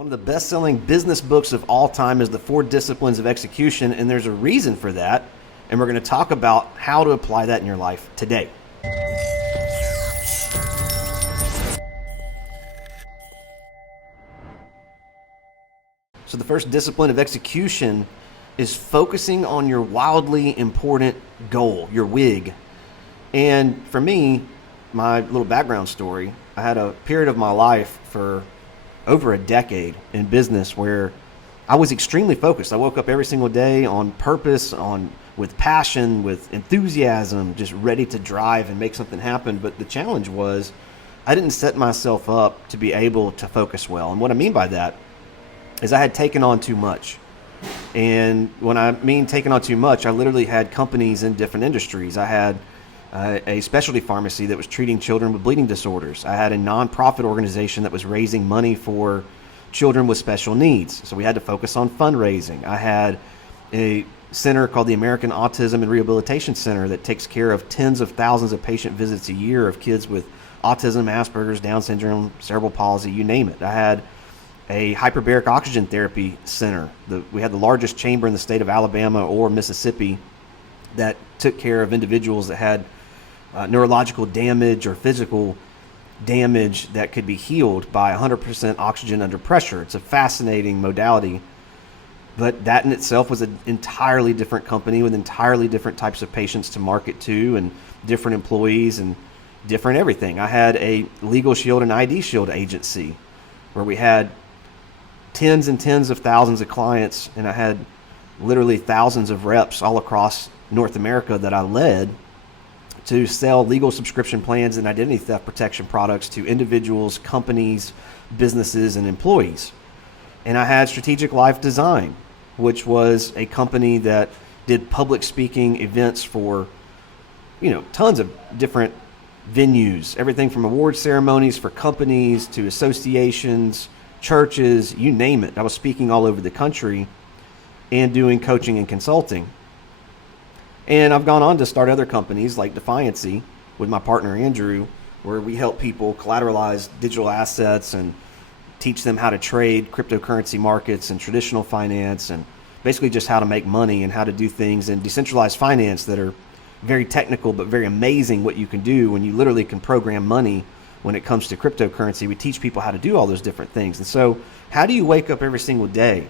One of the best-selling business books of all time is The Four Disciplines of Execution, and there's a reason for that, and we're going to talk about how to apply that in your life today. So the first discipline of execution is focusing on your wildly important goal, your WIG. And for me, my little background story, I had a period of my life for over a decade in business where I was extremely focused. I woke up every single day on purpose, with passion, with enthusiasm, just ready to drive and make something happen. But the challenge was I didn't set myself up to be able to focus well. And what I mean by that is I had taken on too much. And when I mean taken on too much, I literally had companies in different industries. I had a specialty pharmacy that was treating children with bleeding disorders. I had a nonprofit organization that was raising money for children with special needs. So we had to focus on fundraising. I had a center called the American Autism and Rehabilitation Center that takes care of tens of thousands of patient visits a year of kids with autism, Asperger's, Down syndrome, cerebral palsy, you name it. I had a hyperbaric oxygen therapy center. We had the largest chamber in the state of Alabama or Mississippi that took care of individuals that had neurological damage or physical damage that could be healed by 100% oxygen under pressure. It's a fascinating modality, but that in itself was an entirely different company with entirely different types of patients to market to and different employees and different everything. I had a Legal Shield and ID Shield agency where we had tens and tens of thousands of clients, and I had literally thousands of reps all across North America that I led to sell legal subscription plans and identity theft protection products to individuals, companies, businesses, and employees. And I had Strategic Life Design, which was a company that did public speaking events for, tons of different venues, everything from award ceremonies for companies to associations, churches, you name it. I was speaking all over the country and doing coaching and consulting. And I've gone on to start other companies like DeFiancy with my partner Andrew, where we help people collateralize digital assets and teach them how to trade cryptocurrency markets and traditional finance, and basically just how to make money and how to do things in decentralized finance that are very technical but very amazing what you can do when you literally can program money. When it comes to cryptocurrency, we teach people how to do all those different things. And so how do you wake up every single day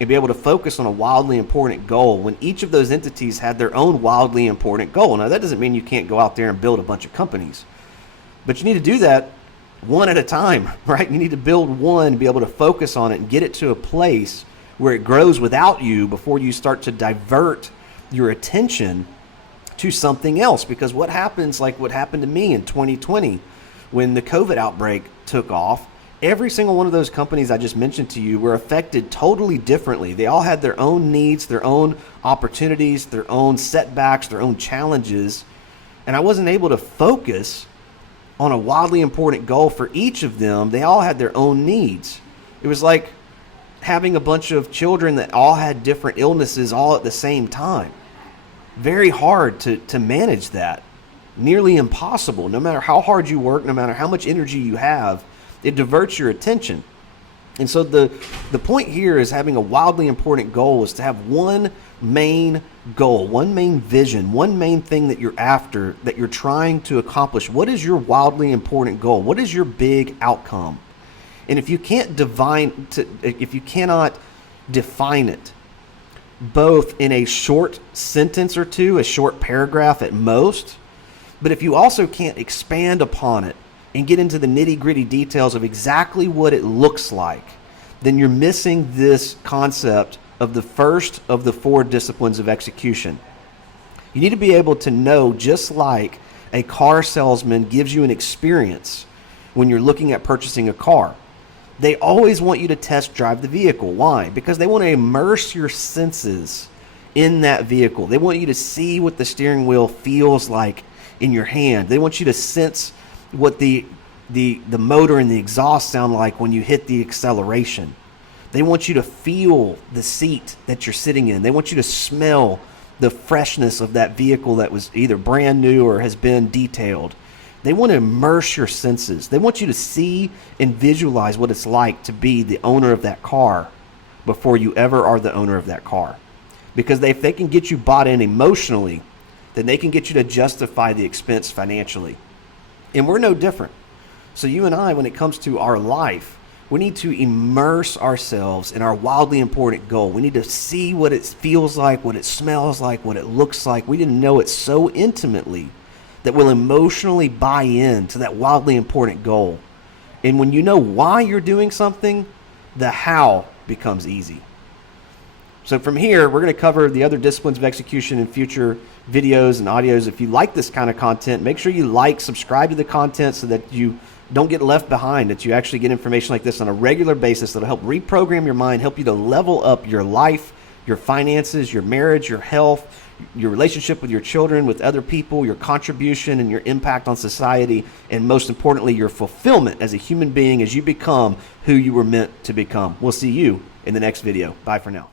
and be able to focus on a wildly important goal when each of those entities had their own wildly important goal? Now, that doesn't mean you can't go out there and build a bunch of companies, but you need to do that one at a time, right? You need to build one, be able to focus on it and get it to a place where it grows without you before you start to divert your attention to something else. Because what happens, like what happened to me in 2020, when the COVID outbreak took off, every single one of those companies I just mentioned to you were affected totally differently. They all had their own needs, their own opportunities, their own setbacks, their own challenges. And I wasn't able to focus on a wildly important goal for each of them. They all had their own needs. It was like having a bunch of children that all had different illnesses all at the same time. Very hard to manage that. Nearly impossible. No matter how hard you work, no matter how much energy you have, it diverts your attention. And so the point here is having a wildly important goal is to have one main goal, one main vision, one main thing that you're after, that you're trying to accomplish. What is your wildly important goal? What is your big outcome? And if you cannot define it, both in a short sentence or two, a short paragraph at most, but if you also can't expand upon it and get into the nitty-gritty details of exactly what it looks like, then you're missing this concept of the first of the four disciplines of execution. You need to be able to know, just like a car salesman gives you an experience when you're looking at purchasing a car. They always want you to test drive the vehicle. Why? Because they want to immerse your senses in that vehicle. They want you to see what the steering wheel feels like in your hand. They want you to sense what the motor and the exhaust sound like when you hit the acceleration. They want you to feel the seat that you're sitting in. They want you to smell the freshness of that vehicle that was either brand new or has been detailed. They want to immerse your senses. They want you to see and visualize what it's like to be the owner of that car before you ever are the owner of that car. Because if they can get you bought in emotionally, then they can get you to justify the expense financially. And we're no different. So you and I, when it comes to our life, we need to immerse ourselves in our wildly important goal. We need to see what it feels like, what it smells like, what it looks like. We need to know it so intimately that we'll emotionally buy in to that wildly important goal. And when you know why you're doing something, the how becomes easy. So from here, we're going to cover the other disciplines of execution in future videos and audios. If you like this kind of content, make sure you like, subscribe to the content so that you don't get left behind, that you actually get information like this on a regular basis that'll help reprogram your mind, help you to level up your life, your finances, your marriage, your health, your relationship with your children, with other people, your contribution and your impact on society, and most importantly, your fulfillment as a human being as you become who you were meant to become. We'll see you in the next video. Bye for now.